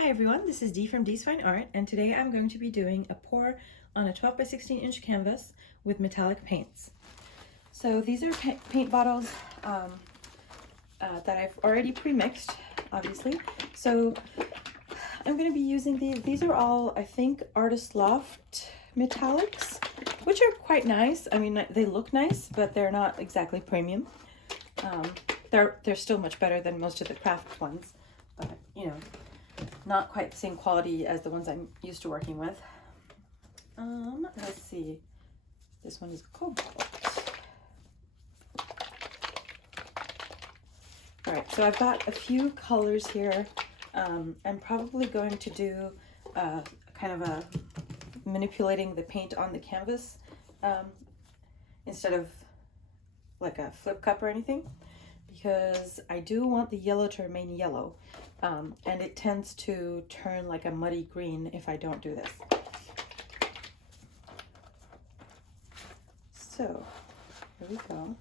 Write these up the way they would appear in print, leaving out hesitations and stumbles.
Hi everyone, this is Dee from Dee's Fine Art, and today I'm going to be doing a pour on a 12 by 16 inch canvas with metallic paints. So these are paint bottles that I've already pre-mixed, obviously. So I'm going to be using these. These are all, I think, Artist Loft metallics, which are quite nice. I mean, they look nice, but they're not exactly premium. They're still much better than most of the craft ones, but you know, not quite the same quality as the ones I'm used to working with. Let's see. This one is cobalt. All right, so I've got a few colors here. I'm probably going to do kind of a manipulating the paint on the canvas instead of like a flip cup or anything, because I do want the yellow to remain yellow, and it tends to turn like a muddy green if I don't do this. So here we go.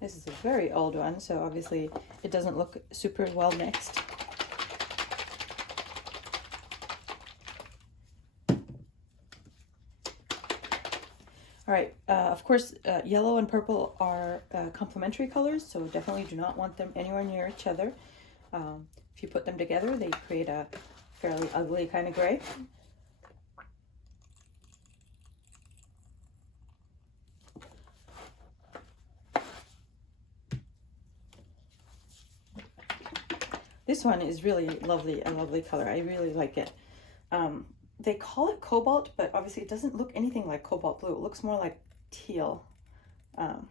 This is a very old one, so obviously it doesn't look super well mixed. All right, of course, yellow and purple are complementary colors, so definitely do not want them anywhere near each other. If you put them together, they create a fairly ugly kind of gray. This one is really lovely, a lovely color. I really like it. They call it cobalt, but obviously it doesn't look anything like cobalt blue. It looks more like teal. And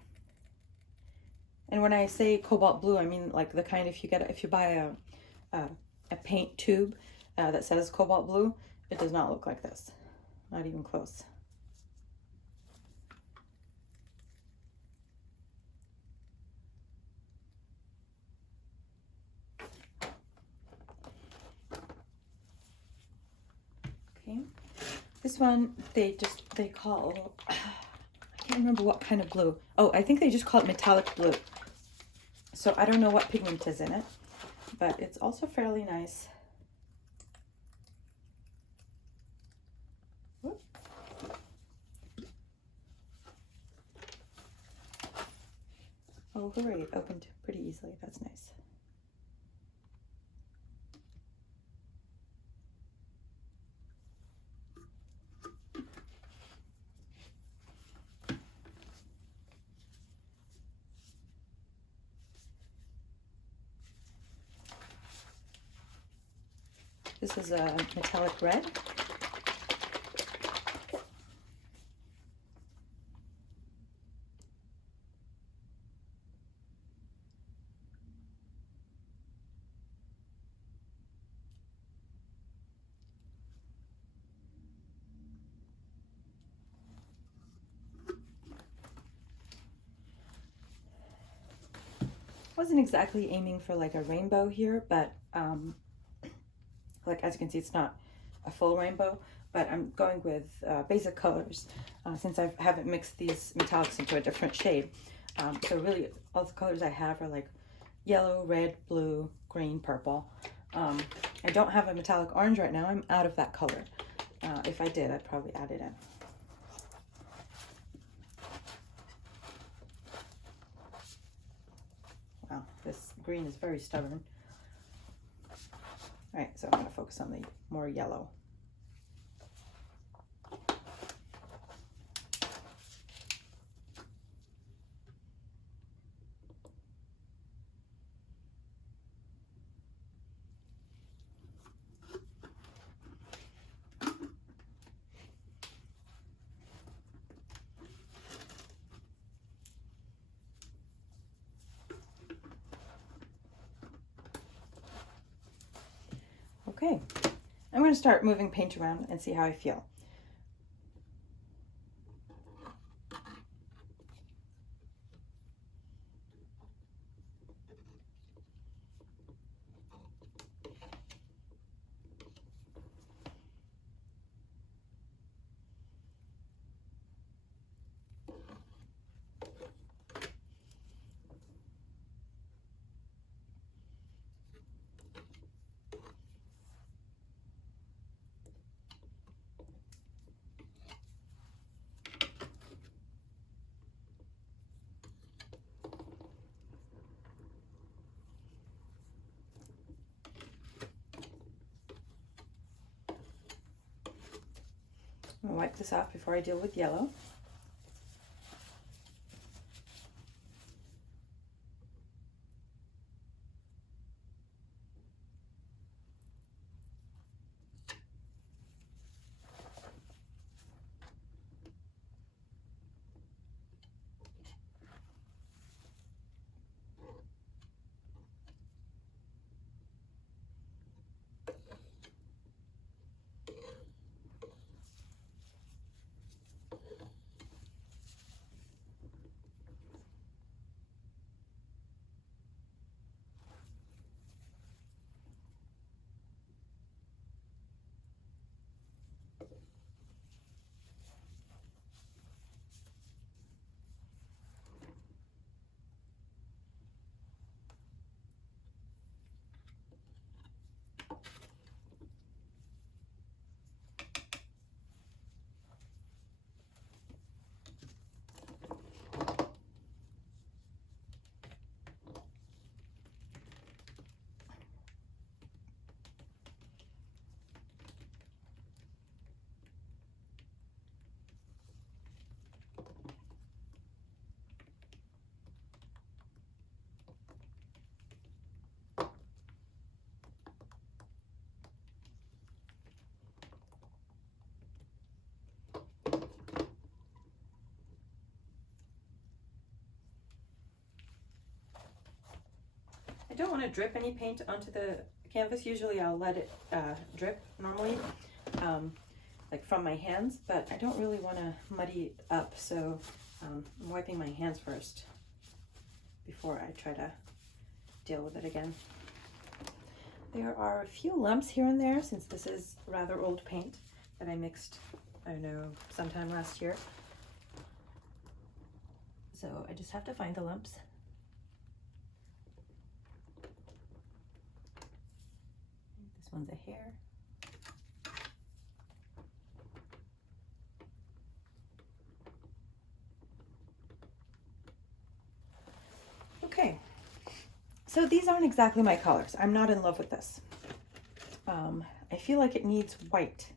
when I say cobalt blue, I mean like the kind if you buy a paint tube that says cobalt blue, it does not look like this. Not even close. Okay. This one they call, I can't remember what kind of blue. Oh, I think they just call it metallic blue. So I don't know what pigment is in it, but it's also fairly nice. Whoop. Oh, hooray, it opened pretty easily. That's nice. This is a metallic red. Wasn't exactly aiming for like a rainbow here, but like as you can see, it's not a full rainbow, but I'm going with basic colors since I haven't mixed these metallics into a different shade. So really all the colors I have are like yellow, red, blue, green, purple. I don't have a metallic orange right now. I'm out of that color. If I did, I'd probably add it in. Wow, this green is very stubborn. All right, so I'm going to focus on the more yellow. Okay, I'm going to start moving paint around and see how I feel. I'm gonna wipe this off before I deal with yellow. I don't want to drip any paint onto the canvas. Usually I'll let it drip normally, like from my hands, but I don't really want to muddy it up, so I'm wiping my hands first before I try to deal with it again. There are a few lumps here and there since this is rather old paint that I mixed, I don't know, sometime last year. So I just have to find the lumps. This one's a hair. Okay, so these aren't exactly my colors. I'm not in love with this. I feel like it needs white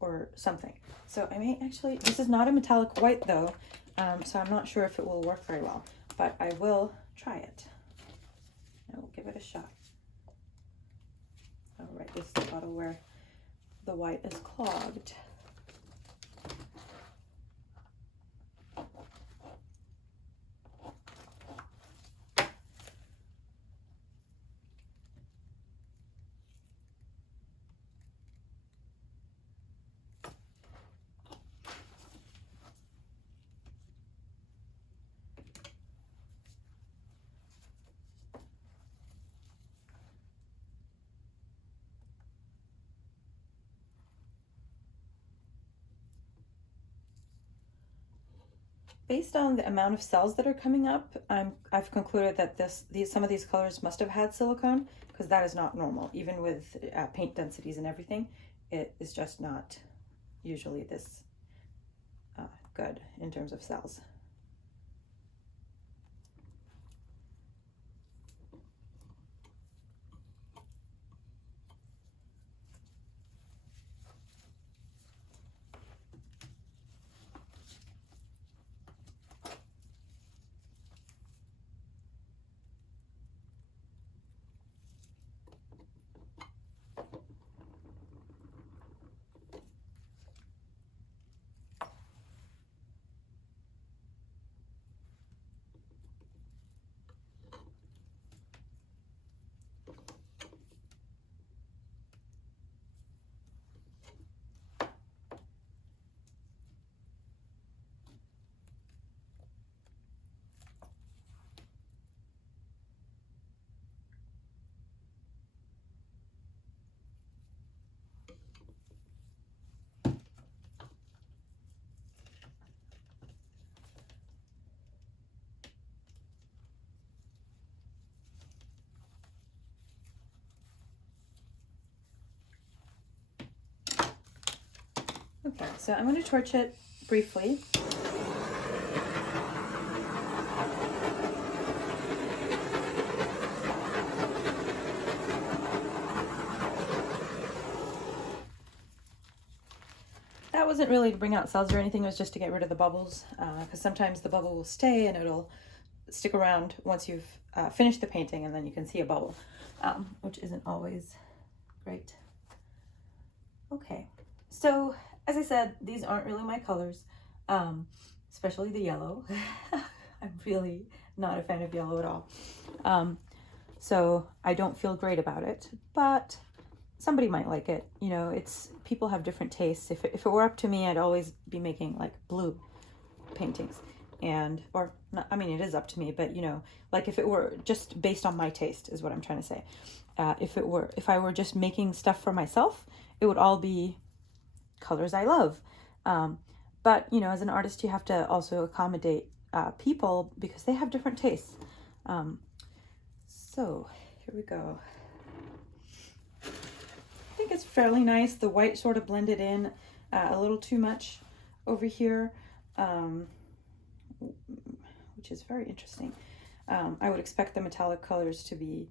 or something. So I may actually, this is not a metallic white though, so I'm not sure if it will work very well, but I will try it. I will give it a shot. All right, this is the bottle where the white is clogged. Based on the amount of cells that are coming up, I've concluded that some of these colors must have had silicone, because that is not normal. Even with paint densities and everything, it is just not usually this good in terms of cells. Okay, so I'm going to torch it briefly. that wasn't really to bring out cells or anything, it was just to get rid of the bubbles, because sometimes the bubble will stay and it'll stick around once you've finished the painting, and then you can see a bubble, which isn't always great. Okay, so as I said, these aren't really my colors, especially the yellow. I'm really not a fan of yellow at all. So I don't feel great about it, but somebody might like it. You know, people have different tastes. If it were up to me, I'd always be making like blue paintings, or not, I mean, it is up to me, but you know, like if it were just based on my taste is what I'm trying to say. If I were just making stuff for myself, it would all be colors I love. But you know, as an artist, you have to also accommodate people because they have different tastes. So here we go. I think it's fairly nice. The white sort of blended in a little too much over here, which is very interesting. I would expect the metallic colors to be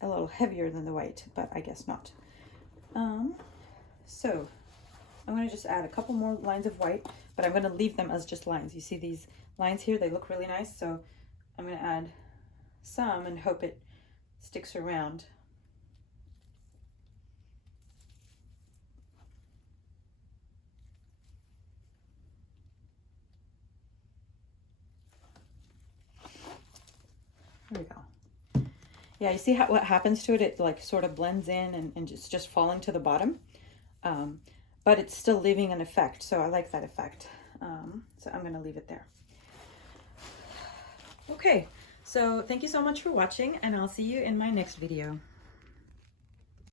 a little heavier than the white, but I guess not. So I'm going to just add a couple more lines of white, but I'm going to leave them as just lines. You see these lines here? They look really nice, so I'm going to add some and hope it sticks around. There we go. Yeah, you see what happens to it? It like sort of blends in and just falling to the bottom. But it's still leaving an effect, so I like that effect. So I'm going to leave it there. Okay, so thank you so much for watching, and I'll see you in my next video.